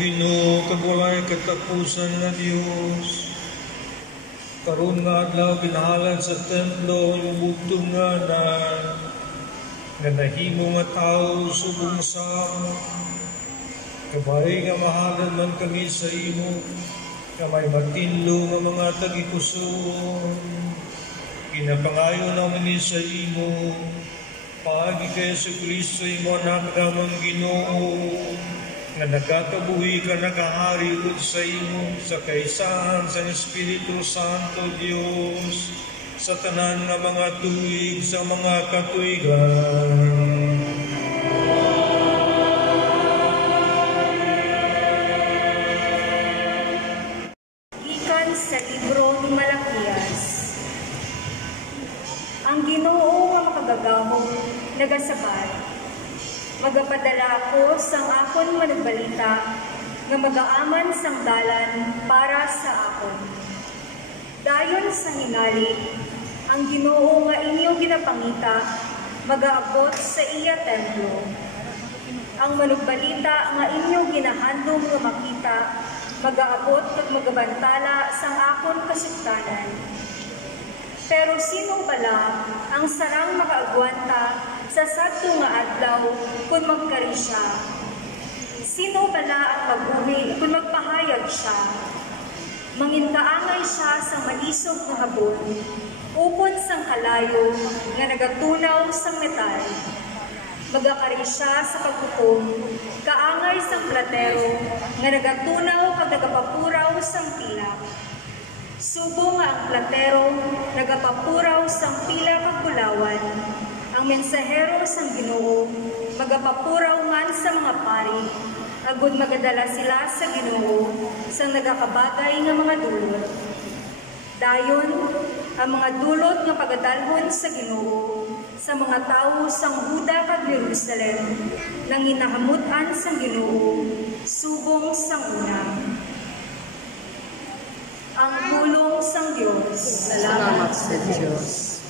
Ginoo kag walay katapusan nga Dios. Karon nga adlaw ginahalan sa templo yung bugtong nga nahimo nga tao subong sa kabay nga mahalan man kami sa imo, kamay matinlo nga mga tagikuson. Ginapangayo namin sa imo, pagi kay Yesu Kristo imo anak namang Ginoo, nga nagkakabuhi ka nakahari sa imo sa kaisahan sa Espiritu Santo Dios, sa tanan nga mga tuig sa mga katuigan. Gikan sa libro ni Malakias. Ang Ginoo nga makagagahom nagasabat, magapadala ako sang akon managbalita nga magaaman sang dalan para sa akon. Dayon sa hingali, ang Ginoo nga inyong ginapangita magaabot sa iya templo. Ang manugbalita nga inyong ginahandom nga makita magaabot at magabantala sang akon kasuktanan. Pero sino pala ang sarang makaagwanta sa sadto nga adlaw kung magkari siya? Sino pala ang magbuhi kung magpahayag siya? Manginkaangay siya sa malisog nga habon, upon sang kalayo nga nagatunaw sang metal. Magakari siya sa paghukom, kaangay sang platero nga nagatunaw kag nagapapuraw sang pilak. Subo nga ang platero, nagapapuraw sang pila kag bulawan. Ang mensahero sang Ginoo, magapapuraw man sa mga pari, agud magadala sila sa Ginoo, sang nagakabagay nga mga dulot. Dayon, ang mga dulot nga pagadalhon sa Ginoo, sa mga tawo sang Huda kag Jerusalem, nang inahamutan sang Ginoo, subong sang una. Ang tulong sang Diyos. Salamat sa Diyos.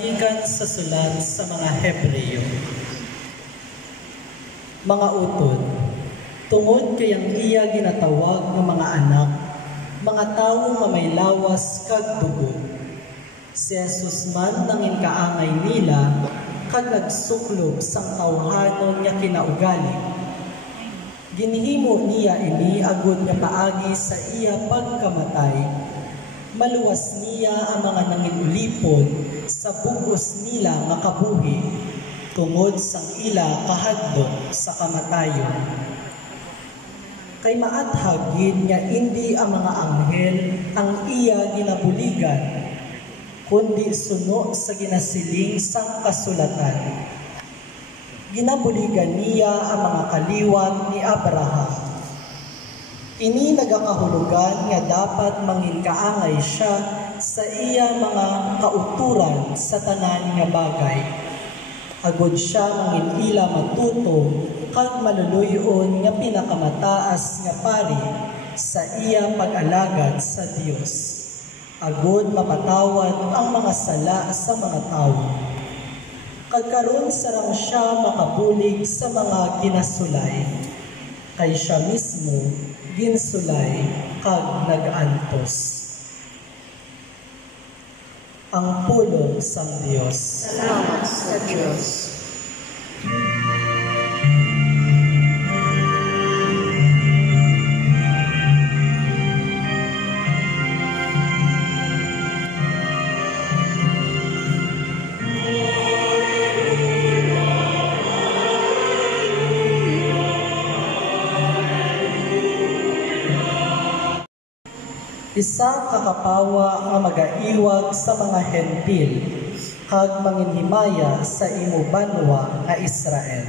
gikan sa sulat sa mga Hebreo. Mga utod, tungod kayang iya ginatawag ng mga anak, mga tawo nga may lawas kag dugo. Si Jesus man nangin kaangay nila, kag nagsuklob sang tawhanon nga kinaugali. Ginihimo niya ini agud nga paagi sa iya pagkamatay. Maluwas niya ang mga nangin-ulipon sa bugos nila nga kabuhi, tungod sang ila kahadlok sa kamatayon. Kay maathagin nga hindi ang mga anghel ang iya ginabuligan, kundi suno sa ginasiling sang kasulatan. Ginabuligan niya ang mga kaliwat ni Abraham. Ini nagakahulugan nga dapat manginkaangay siya sa iya mga kauturan sa tanan nga bagay. Agod siya manginila matuto kag maluluyon nga pinakamataas nga pari sa iya pag-alagad sa Dios. Agod mapatawad ang mga sala sa mga tao. Kagkaroon sarang siya makabulig sa mga ginasulay, kay siya mismo ginsulay kag nag-antos. Ang pulong sang Dios. Salamat sa Diyos. Isa kakapawa nga magaiwag sa mga hentil, kag manginhimaya sa imo banwa nga Israel.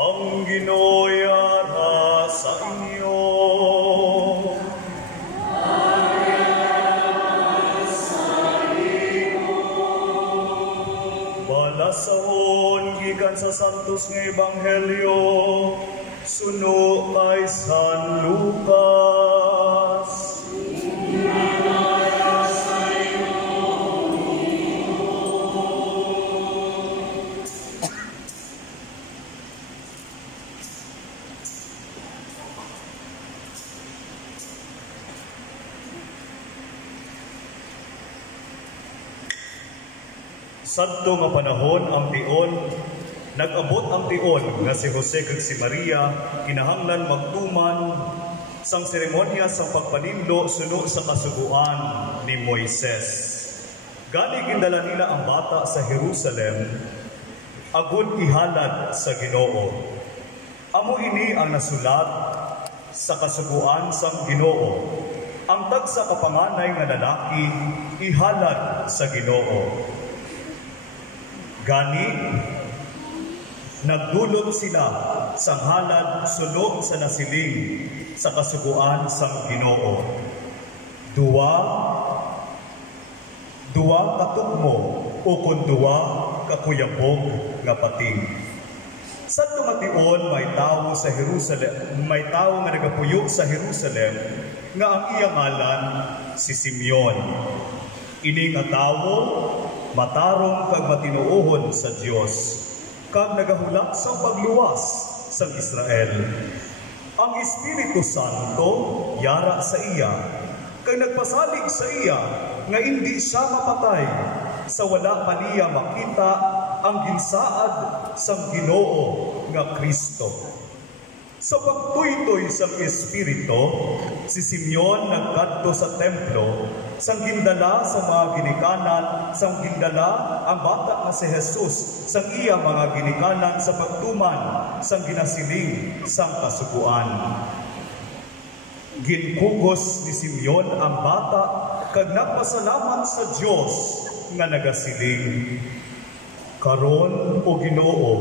Ang Ginoo'y ara sa inyo. Balasahon gikan sa santos nga ebanghelyo suno kay San Lucas. Sadto nga panahon ang tion, nag-abot ang tion nga si Jose kag si Maria kinahanglan magtuman sang seremonya sa pagpanindo suno sa kasuguan ni Moises. Gani gindala nila ang bata sa Jerusalem agud ihalad sa Ginoo. Amo ini ang nasulat sa kasuguan sang Ginoo. Ang tagsa kapanganay nga lalaki ihalad sa Ginoo. Gani, nagdulot sila sang halad sulod sa nasiling sa kasuguan sang Ginoo. Duwa katukmo o kun duwa kakuyabog nga pating. Sa tumation may tawo sa Jerusalem, may tawo nga nagapuyo sa Jerusalem nga ang iyang ngalan si Simeon. Ini nga tawo matarong kag matinuohon sa Dios, kag nagahulak sa pagluwas sa Israel. Ang Espiritu Santo yara sa iya, kag nagpasalig sa iya nga hindi siya mapatay sa wala pa niya makita ang ginsaad sang Ginoo nga Kristo. Sa pagtuytoy sang Espiritu, si Simeon nagkadto sa templo, sang gindala sa mga ginikanan, sang gindala ang bata nga si Jesus, sang iya mga ginikanan sa pagtuman, sang ginasiling, sang kasuguan. Ginkugos ni Simeon ang bata, kag nagpasalamat sa Dios nga nagasiling, karon o Ginoo,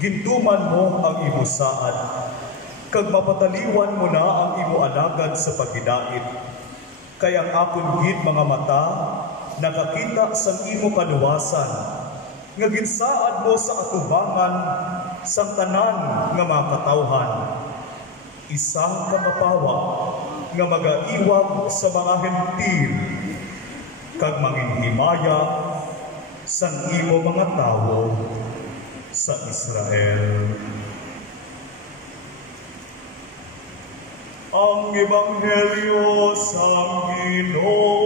gintuman mo ang imo saad, kag mapataliwan mo na ang imo alagad sa paghidait. Kay ang akon gid mga mata nakakita sang imo kaluwasan, nga ginsaad mo sa atubangan sang tanan nga mga katawhan. Isang kamapawa nga magaiwag sa mga hentil, kag manginhimaya sang imo mga tawo sa Israel. Ang Ebanghelyo sang Ginoo.